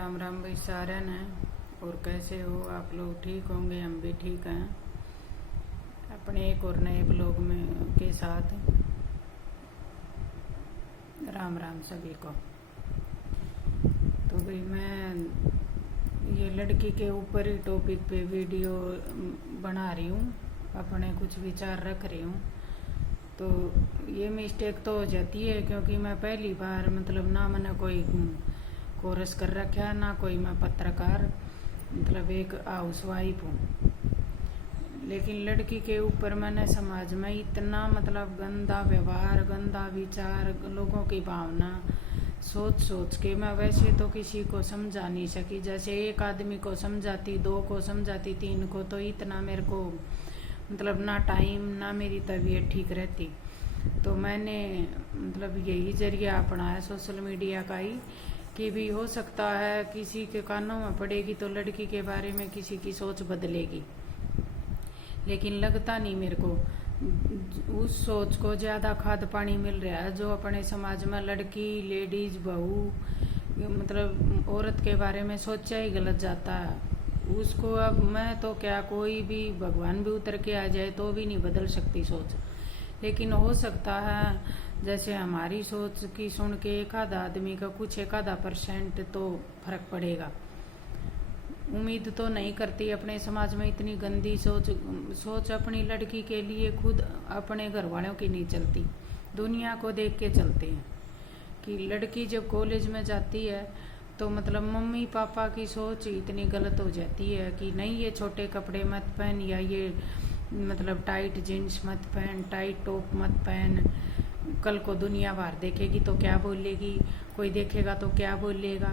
राम राम भाई सारन है। और कैसे हो आप लोग? ठीक होंगे, हम भी ठीक हैं अपने एक और नए ब्लॉग में के साथ। राम राम सभी को। तो भाई मैं ये लड़की के ऊपर ही टॉपिक पे वीडियो बना रही हूँ, अपने कुछ विचार रख रही हूँ। तो ये मिस्टेक तो हो जाती है क्योंकि मैं पहली बार ना मैंने कोई कोर्स कर रखा है, ना कोई मैं पत्रकार, एक हाउस वाइफ हूँ। लेकिन लड़की के ऊपर मैंने समाज में इतना गंदा व्यवहार, गंदा विचार, लोगों की भावना सोच सोच के मैं वैसे तो किसी को समझा नहीं सकी। जैसे एक आदमी को समझाती, दो को समझाती, तीन को, तो इतना मेरे को ना टाइम ना मेरी तबीयत ठीक रहती। तो मैंने यही जरिया अपनाया सोशल मीडिया का ही कि भी हो सकता है किसी के कानों में पड़ेगी तो लड़की के बारे में किसी की सोच बदलेगी। लेकिन लगता नहीं मेरे को उस सोच को ज़्यादा खाद पानी मिल रहा है जो अपने समाज में लड़की, लेडीज, बहू औरत के बारे में सोचा ही गलत जाता है। उसको अब मैं तो क्या, कोई भी भगवान भी उतर के आ जाए तो भी नहीं बदल सकती सोच। लेकिन हो सकता है जैसे हमारी सोच की सुन के एक आधा आदमी का कुछ एक आधा % तो फर्क पड़ेगा। उम्मीद तो नहीं करती अपने समाज में इतनी गंदी सोच अपनी लड़की के लिए खुद अपने घर वालों की नहीं चलती, दुनिया को देख के चलते हैं। कि लड़की जब कॉलेज में जाती है तो मम्मी पापा की सोच इतनी गलत हो जाती है कि नहीं ये छोटे कपड़े मत पहन, या ये टाइट जीन्स मत पहन, टाइट टॉप मत पहन, कल को दुनिया भर देखेगी तो क्या बोलेगी, कोई देखेगा तो क्या बोलेगा।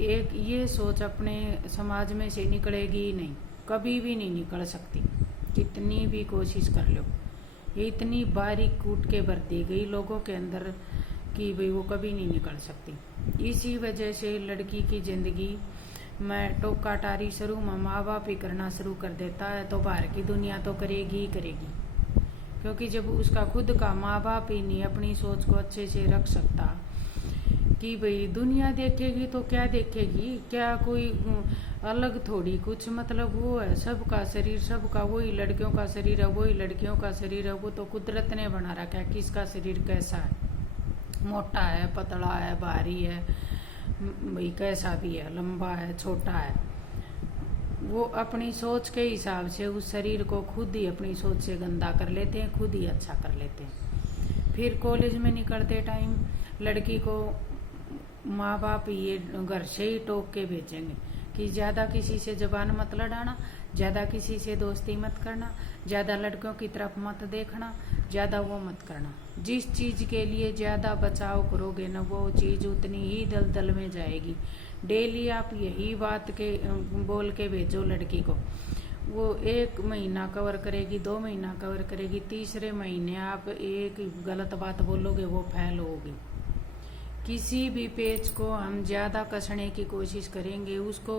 एक ये सोच अपने समाज में से निकलेगी नहीं, कभी भी नहीं निकल सकती, कितनी भी कोशिश कर लो। ये इतनी बारीक कूट के भर दी गई लोगों के अंदर कि भाई वो कभी नहीं निकल सकती। इसी वजह से लड़की की जिंदगी में टोका टारी शुरू में माँ बाप ही करना शुरू कर देता है तो बाहर की दुनिया तो करेगी ही करेगी। क्योंकि जब उसका खुद का माँ बाप ही नहीं अपनी सोच को अच्छे से रख सकता कि भाई दुनिया देखेगी तो क्या देखेगी, क्या कोई अलग थोड़ी कुछ वो है, सबका शरीर सबका, वही लड़कियों का शरीर है, वही लड़कियों का शरीर है। वो तो कुदरत ने बना रखा है किसका शरीर कैसा है, मोटा है, पतला है, भारी है, भाई कैसा भी है, लंबा है, छोटा है। वो अपनी सोच के हिसाब से उस शरीर को खुद ही अपनी सोच से गंदा कर लेते हैं, खुद ही अच्छा कर लेते हैं। फिर कॉलेज में निकलते टाइम लड़की को माँ बाप ये घर से ही टोक के भेजेंगे कि ज्यादा किसी से जबान मत लड़ाना, ज्यादा किसी से दोस्ती मत करना, ज्यादा लड़कियों की तरफ मत देखना, ज्यादा वो मत करना। जिस चीज के लिए ज्यादा बचाव करोगे ना वो चीज उतनी ही दलदल में जाएगी। डेली आप यही बात के बोल के भेजो लड़की को, वो 1 महीना कवर करेगी, 2 महीना कवर करेगी, तीसरे महीने आप एक गलत बात बोलोगे वो फैल होगी। किसी भी पेज को हम ज़्यादा कसने की कोशिश करेंगे, उसको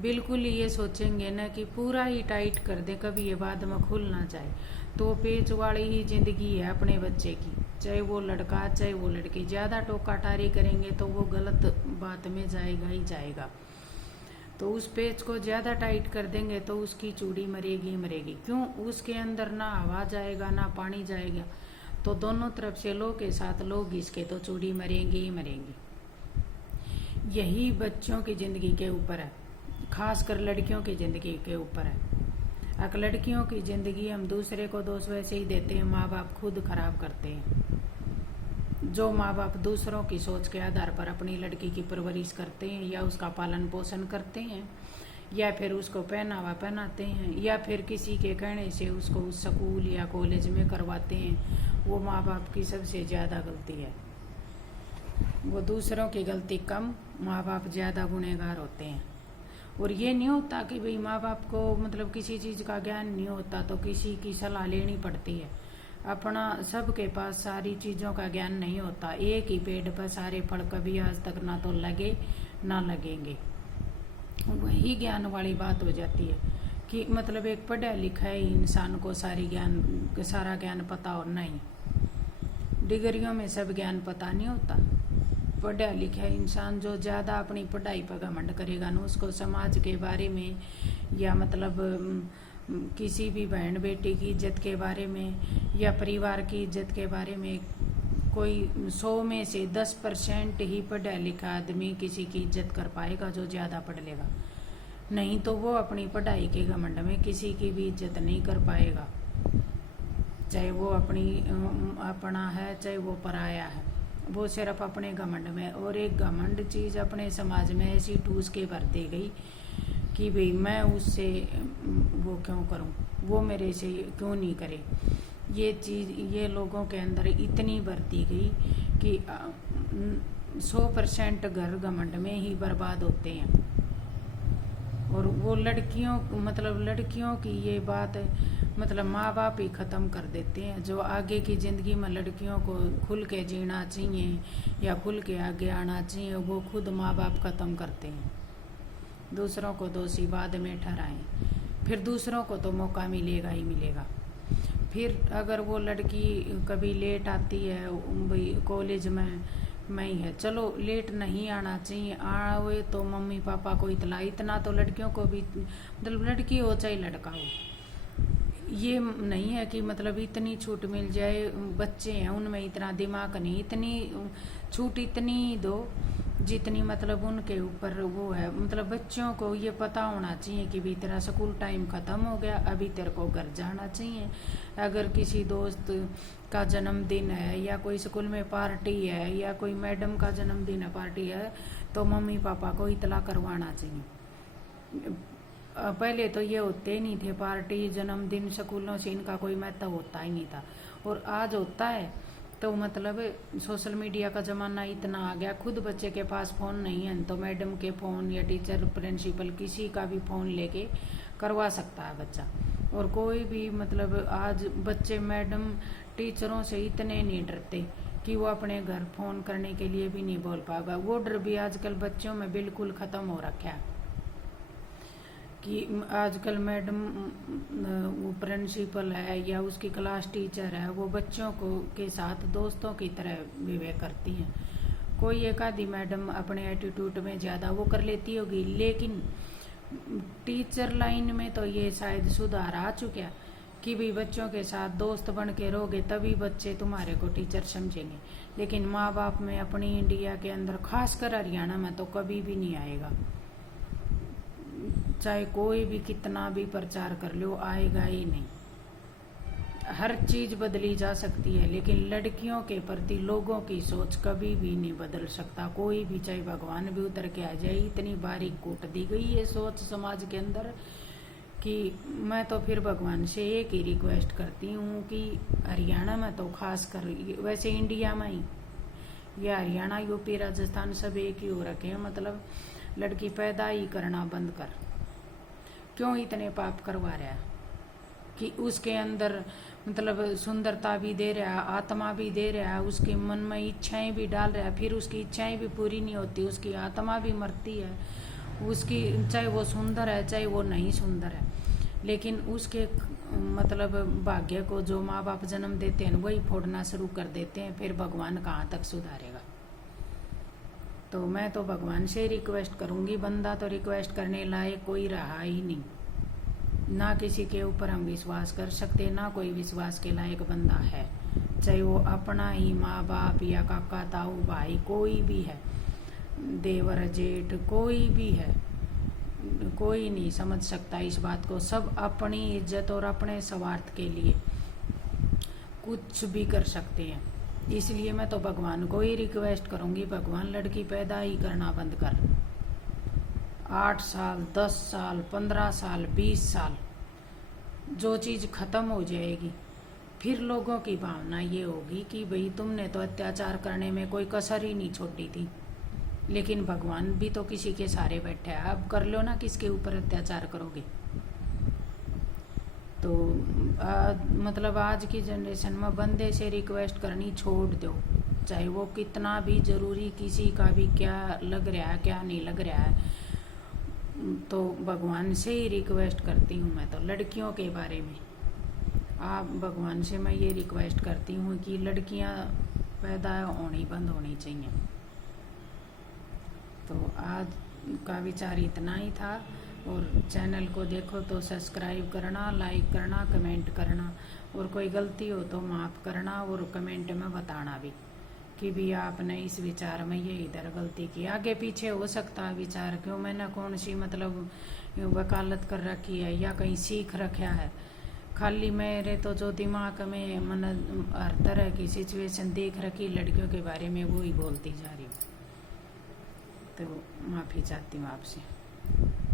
बिल्कुल ये सोचेंगे ना कि पूरा ही टाइट कर दे, कभी ये बाद में खुल ना जाए, तो पेज वाली ही जिंदगी है अपने बच्चे की, चाहे वो लड़का चाहे वो लड़की। ज़्यादा टोका टारी करेंगे तो वो गलत बात में जाएगा ही जाएगा। तो उस पेज को ज़्यादा टाइट कर देंगे तो उसकी चूड़ी मरेगी ही मरेगी। क्यों? उसके अंदर ना हवा जाएगा ना पानी जाएगा, तो दोनों तरफ से लो के साथ लो घिस के तो चूड़ी मरेंगी ही मरेंगी। यही बच्चों की जिंदगी के ऊपर है, खासकर लड़कियों की जिंदगी के ऊपर है। अगर लड़कियों की जिंदगी हम दूसरे को दोष वैसे ही देते हैं, माँ बाप खुद खराब करते हैं। जो माँ बाप दूसरों की सोच के आधार पर अपनी लड़की की परवरिश करते हैं या उसका पालन पोषण करते हैं या फिर उसको पहनावा पहनाते हैं या फिर किसी के कहने से उसको उस स्कूल या कॉलेज में करवाते हैं, वो माँ बाप की सबसे ज़्यादा गलती है। वो दूसरों की गलती कम, माँ बाप ज़्यादा गुनहगार होते हैं। और ये नहीं होता कि भाई माँ बाप को किसी चीज़ का ज्ञान नहीं होता तो किसी की सलाह लेनी पड़ती है। अपना सबके पास सारी चीज़ों का ज्ञान नहीं होता। एक ही पेड़ पर सारे फल कभी आज तक ना तो लगे ना लगेंगे। वही ज्ञान वाली बात हो जाती है कि एक पढ़ा लिखा है इंसान को सारा ज्ञान पता और नहीं, डिग्रियों में सब ज्ञान पता नहीं होता। पढ़ा लिखा इंसान जो ज़्यादा अपनी पढ़ाई पर घमंड करेगा ना, उसको समाज के बारे में या मतलब किसी भी बहन बेटी की इज्जत के बारे में या परिवार की इज्जत के बारे में कोई 100 में से 10% ही पढ़ा लिखा आदमी किसी की इज्जत कर पाएगा जो ज़्यादा पढ़ लेगा। नहीं तो वो अपनी पढ़ाई के घमंड में किसी की भी इज्जत नहीं कर पाएगा, चाहे वो अपना है चाहे वो पराया है, वो सिर्फ अपने घमंड में। और एक घमंड चीज़ अपने समाज में ऐसी ठूस के भर दी गई कि भाई मैं उससे वो क्यों करूं, वो मेरे से क्यों नहीं करे। ये चीज़ ये लोगों के अंदर इतनी भरती गई कि 100% घर घमंड में ही बर्बाद होते हैं। और वो लड़कियों की ये बात मतलब माँ बाप ही ख़त्म कर देते हैं। जो आगे की ज़िंदगी में लड़कियों को खुल के जीना चाहिए या खुल के आगे आना चाहिए, वो खुद माँ बाप ख़त्म करते हैं। दूसरों को दोषी बाद में ठहराएं, फिर दूसरों को तो मौका मिलेगा ही मिलेगा। फिर अगर वो लड़की कभी लेट आती है भाई कॉलेज में ही है, चलो लेट नहीं आना चाहिए, आए तो मम्मी पापा को इतना तो लड़कियों को भी मतलब लड़की हो चाहे लड़का हो, ये नहीं है कि मतलब इतनी छूट मिल जाए। बच्चे हैं उनमें इतना दिमाग नहीं, इतनी छूट इतनी दो जितनी मतलब उनके ऊपर वो है। मतलब बच्चों को ये पता होना चाहिए कि भी तेरा स्कूल टाइम ख़त्म हो गया, अभी तेरे को घर जाना चाहिए। अगर किसी दोस्त का जन्मदिन है या कोई स्कूल में पार्टी है या कोई मैडम का जन्मदिन है पार्टी है, तो मम्मी पापा को इतला करवाना चाहिए। पहले तो ये होते ही नहीं थे, पार्टी जन्मदिन स्कूलों से इनका कोई महत्व होता ही नहीं था। और आज होता है तो मतलब सोशल मीडिया का ज़माना इतना आ गया, खुद बच्चे के पास फ़ोन नहीं है तो मैडम के फ़ोन या टीचर प्रिंसिपल किसी का भी फ़ोन लेके करवा सकता है बच्चा। और कोई भी मतलब आज बच्चे मैडम टीचरों से इतने नहीं डरते कि वो अपने घर फ़ोन करने के लिए भी नहीं बोल पाएगा। वो डर भी आजकल बच्चों में बिल्कुल ख़त्म हो रखा है कि आजकल मैडम वो प्रिंसिपल है या उसकी क्लास टीचर है, वो बच्चों को के साथ दोस्तों की तरह विवेक करती हैं। कोई एक आधी मैडम अपने एटीट्यूड में ज़्यादा वो कर लेती होगी, लेकिन टीचर लाइन में तो ये शायद सुधार आ चुका कि भी बच्चों के साथ दोस्त बन के रहोगे तभी बच्चे तुम्हारे को टीचर समझेंगे। लेकिन माँ बाप में अपनी इंडिया के अंदर खासकर हरियाणा में तो कभी भी नहीं आएगा, चाहे कोई भी कितना भी प्रचार कर लो आएगा ही नहीं। हर चीज बदली जा सकती है लेकिन लड़कियों के प्रति लोगों की सोच कभी भी नहीं बदल सकता कोई भी, चाहे भगवान भी उतर के आ जाए। इतनी बारीक कूट दी गई ये सोच समाज के अंदर कि मैं तो फिर भगवान से एक ही रिक्वेस्ट करती हूँ कि हरियाणा में तो खास कर, वैसे इंडिया में ही या हरियाणा यूपी राजस्थान सब एक ही हो रखे हैं, मतलब लड़की पैदा ही करना बंद कर। क्यों इतने पाप करवा रहा है कि उसके अंदर मतलब सुंदरता भी दे रहा है, आत्मा भी दे रहा है, उसके मन में इच्छाएं भी डाल रहा है, फिर उसकी इच्छाएं भी पूरी नहीं होती, उसकी आत्मा भी मरती है उसकी, चाहे वो सुंदर है चाहे वो नहीं सुंदर है। लेकिन उसके मतलब भाग्य को जो माँ बाप जन्म देते हैं वही फोड़ना शुरू कर देते हैं, फिर भगवान कहाँ तक सुधारेगा। तो मैं तो भगवान से रिक्वेस्ट करूंगी, बंदा तो रिक्वेस्ट करने लायक कोई रहा ही नहीं, ना किसी के ऊपर हम विश्वास कर सकते, ना कोई विश्वास के लायक बंदा है, चाहे वो अपना ही माँ बाप या काका ताऊ भाई कोई भी है, देवर जेठ कोई भी है, कोई नहीं समझ सकता इस बात को। सब अपनी इज्जत और अपने स्वार्थ के लिए कुछ भी कर सकते हैं। इसलिए मैं तो भगवान को ही रिक्वेस्ट करूंगी, भगवान लड़की पैदा ही करना बंद कर। 8 साल 10 साल 15 साल 20 साल जो चीज़ खत्म हो जाएगी, फिर लोगों की भावना ये होगी कि भाई तुमने तो अत्याचार करने में कोई कसर ही नहीं छोड़ी थी, लेकिन भगवान भी तो किसी के सहारे बैठे हैं, अब कर लो ना, किसके ऊपर अत्याचार करोगे। तो मतलब आज की जनरेशन में बंदे से रिक्वेस्ट करनी छोड़ दो, चाहे वो कितना भी जरूरी किसी का भी क्या लग रहा है क्या नहीं लग रहा है, तो भगवान से ही रिक्वेस्ट करती हूँ मैं तो लड़कियों के बारे में। आप भगवान से मैं ये रिक्वेस्ट करती हूँ कि लड़कियाँ पैदा होनी बंद होनी चाहिए। आज का विचार इतना ही था। और चैनल को देखो तो सब्सक्राइब करना, लाइक करना, कमेंट करना, और कोई गलती हो तो माफ़ करना, और कमेंट में बताना भी कि भी आपने इस विचार में ये इधर गलती की। आगे पीछे हो सकता है विचार, क्यों मैंने कौन सी मतलब वकालत कर रखी है या कहीं सीख रखा है। खाली मेरे तो जो दिमाग में मन हर तरह की सिचुएशन देख रखी लड़कियों के बारे में, वो ही बोलती जा रही हूँ। तो माफ़ी चाहती हूँ आपसे।